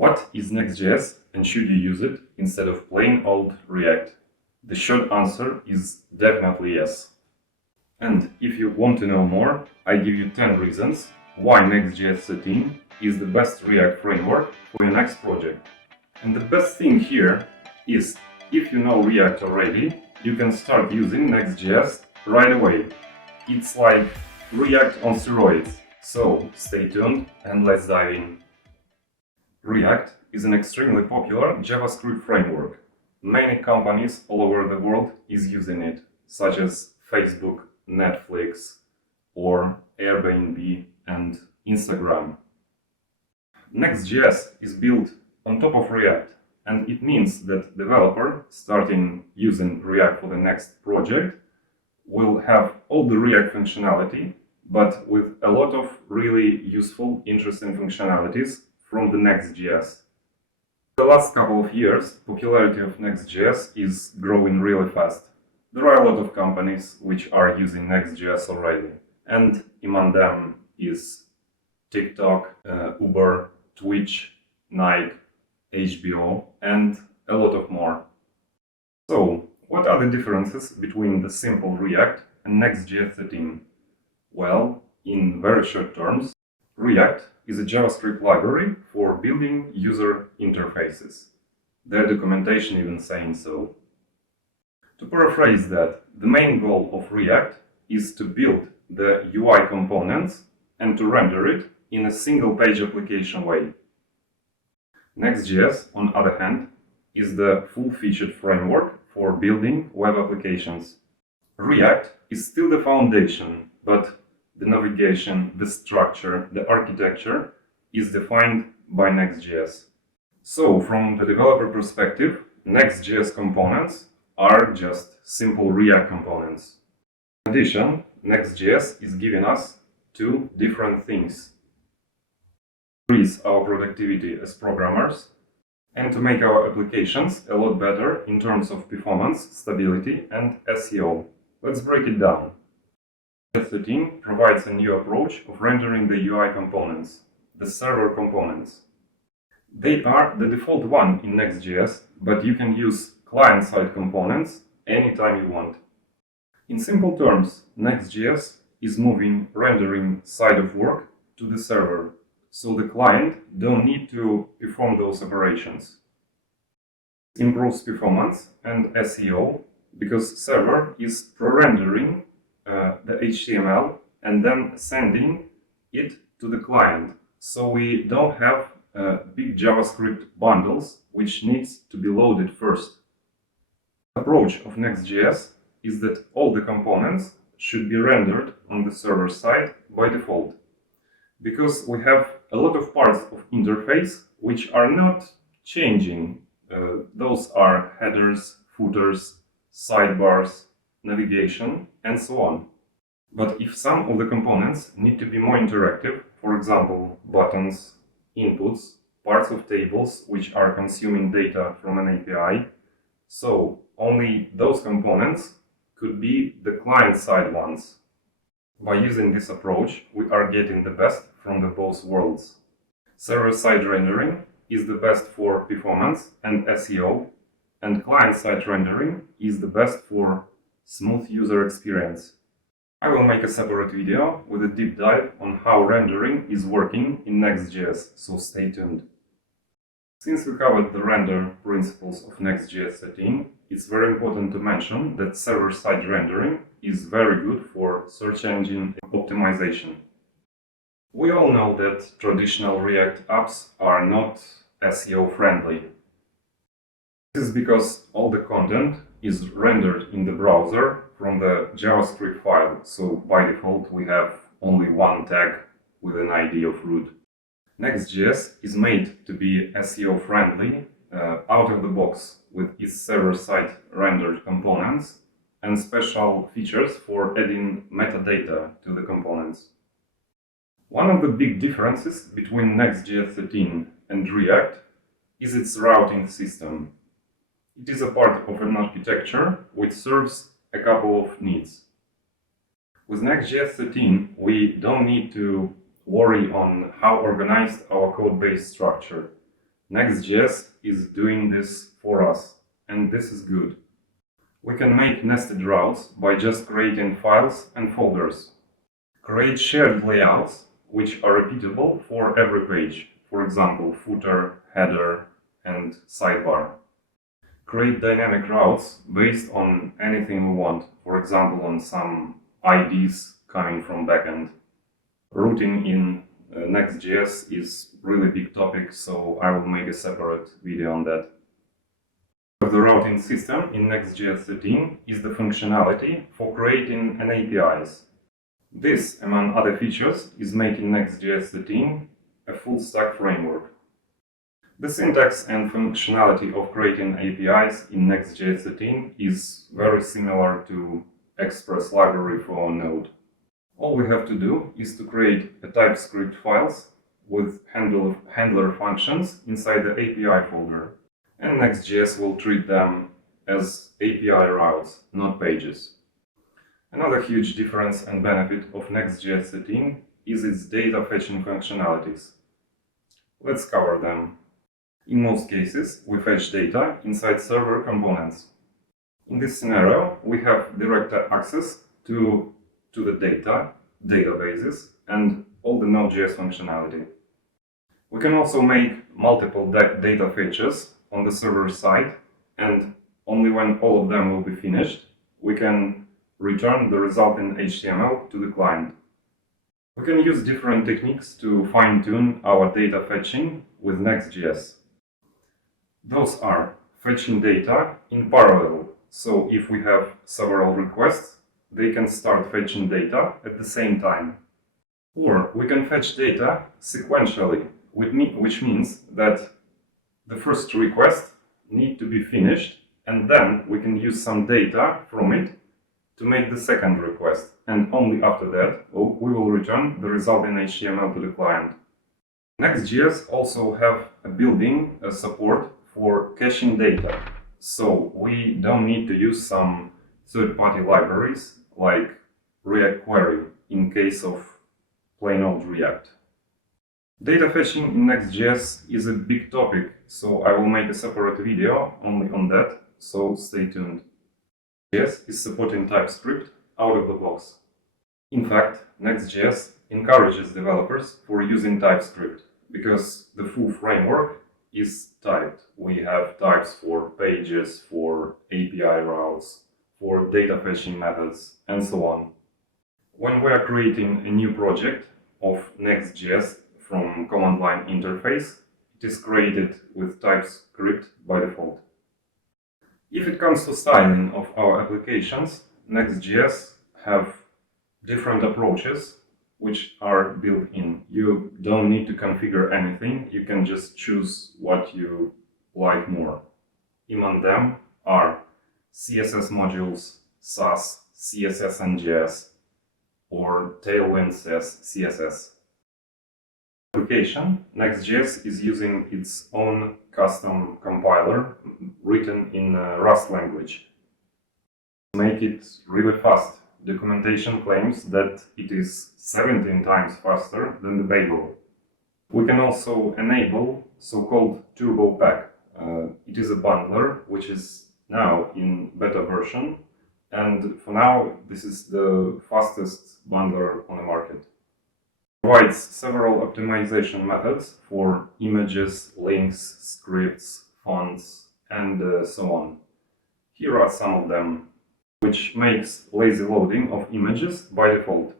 What is Next.js and should you use it instead of plain old React? The short answer is definitely yes. And if you want to know more, I give you 10 reasons why Next.js 13 is the best React framework for your next project. And the best thing here is, if you know React already, you can start using Next.js right away. It's like React on steroids. So stay tuned and let's dive in. React is an extremely popular JavaScript framework. Many companies all over the world is using it, such as Facebook, Netflix, or Airbnb and Instagram. Next.js is built on top of React, and it means that developer starting using React for the next project will have all the React functionality, but with a lot of really useful, interesting functionalities from the Next.js. The last couple of years, popularity of Next.js is growing really fast. There are a lot of companies which are using Next.js already, and among them is TikTok, Uber, Twitch, Nike, HBO, and a lot of more. So, what are the differences between the simple React and Next.js 13? Well, in very short terms, React is a JavaScript library for building user interfaces. Their documentation even saying so. To paraphrase that, the main goal of React is to build the UI components and to render it in a single-page application way. Next.js, on the other hand, is the full-featured framework for building web applications. React is still the foundation, but the navigation, the structure, the architecture is defined by Next.js. So, from the developer perspective, Next.js components are just simple React components. In addition, Next.js is giving us two different things: to increase our productivity as programmers and to make our applications a lot better in terms of performance, stability, and SEO. Let's break it down. Next.js 13 provides a new approach of rendering the UI components, the server components. They are the default one in Next.js, but you can use client-side components anytime you want. In simple terms, Next.js is moving rendering side of work to the server, so the client don't need to perform those operations. It improves performance and SEO because server is pre-rendering the HTML and then sending it to the client. So we don't have big JavaScript bundles which needs to be loaded first. The approach of Next.js is that all the components should be rendered on the server side by default, because we have a lot of parts of interface which are not changing. Those are headers, footers, sidebars, navigation, and so on. But if some of the components need to be more interactive, for example, buttons, inputs, parts of tables which are consuming data from an API, so only those components could be the client-side ones. By using this approach, we are getting the best from the both worlds. Server-side rendering is the best for performance and SEO, and client-side rendering is the best for smooth user experience. I will make a separate video with a deep dive on how rendering is working in Next.js, so stay tuned. Since we covered the render principles of Next.js 13, it's very important to mention that server-side rendering is very good for search engine optimization. We all know that traditional React apps are not SEO friendly. This is because all the content is rendered in the browser from the JavaScript file, so by default we have only one tag with an ID of root. Next.js is made to be SEO friendly out of the box with its server-side rendered components and special features for adding metadata to the components. One of the big differences between Next.js 13 and React is its routing system. It is a part of an architecture which serves a couple of needs. With Next.js 13, we don't need to worry on how organized our code base structure. Next.js is doing this for us, and this is good. We can make nested routes by just creating files and folders. Create shared layouts which are repeatable for every page, for example, footer, header, and sidebar. Create dynamic routes based on anything we want, for example, on some IDs coming from backend. Routing in Next.js is really big topic, so I will make a separate video on that. The routing system in Next.js 13 is the functionality for creating an APIs. This, among other features, is making Next.js 13 a full-stack framework. The syntax and functionality of creating APIs in Next.js 13 is very similar to Express library for Node. All we have to do is to create a TypeScript files with handler functions inside the API folder, and Next.js will treat them as API routes, not pages. Another huge difference and benefit of Next.js 13 is its data fetching functionalities. Let's cover them. In most cases, we fetch data inside server components. In this scenario, we have direct access to the databases, and all the Node.js functionality. We can also make multiple data fetches on the server side, and only when all of them will be finished, we can return the resulting HTML to the client. We can use different techniques to fine-tune our data fetching with Next.js. Those are fetching data in parallel, so if we have several requests, they can start fetching data at the same time. Or we can fetch data sequentially, which means that the first request needs to be finished, and then we can use some data from it to make the second request, and only after that we will return the resulting HTML to the client. Next.js also have a built-in support for caching data, so we don't need to use some third-party libraries like React Query in case of plain old React. Data fetching in Next.js is a big topic, so I will make a separate video only on that, so stay tuned. Next.js is supporting TypeScript out of the box. In fact, Next.js encourages developers for using TypeScript because the full framework is typed. We have types for pages, for API routes, for data fetching methods, and so on. When we are creating a new project of Next.js from command line interface, it is created with TypeScript by default. If it comes to styling of our applications, Next.js have different approaches which are built in. You don't need to configure anything, you can just choose what you like more. Among them are CSS modules, Sass, CSS and JS, or Tailwind CSS. Application, Next.js is using its own custom compiler written in Rust language. Make it really fast. Documentation claims that it is 17 times faster than the Babel. We can also enable so-called Turbopack. It is a bundler which is now in beta version, and for now this is the fastest bundler on the market. Provides several optimization methods for images, links, scripts, fonts, and so on. Here are some of them, which makes lazy loading of images by default.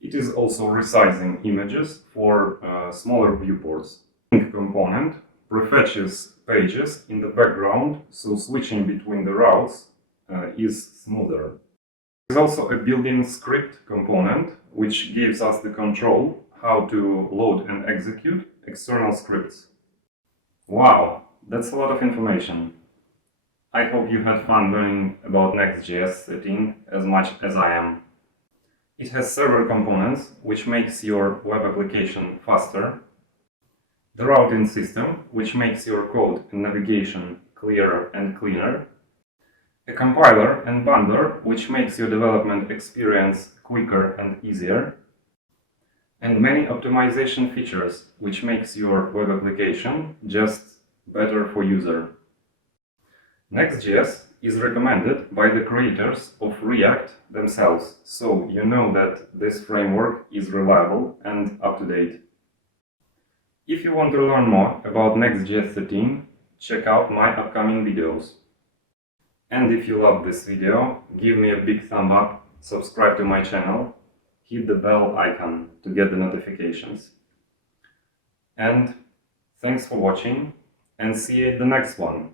It is also resizing images for smaller viewports. Link component prefetches pages in the background, so switching between the routes is smoother. There is also a built-in script component, which gives us the control how to load and execute external scripts. Wow, that's a lot of information. I hope you had fun learning about Next.js 13 as much as I am. It has several components, which makes your web application faster. The routing system, which makes your code and navigation clearer and cleaner. A compiler and bundler, which makes your development experience quicker and easier. And many optimization features, which makes your web application just better for user. Next.js is recommended by the creators of React themselves, so you know that this framework is reliable and up-to-date. If you want to learn more about Next.js 13, check out my upcoming videos. And if you love this video, give me a big thumb up, subscribe to my channel, hit the bell icon to get the notifications. And thanks for watching, and see you in the next one.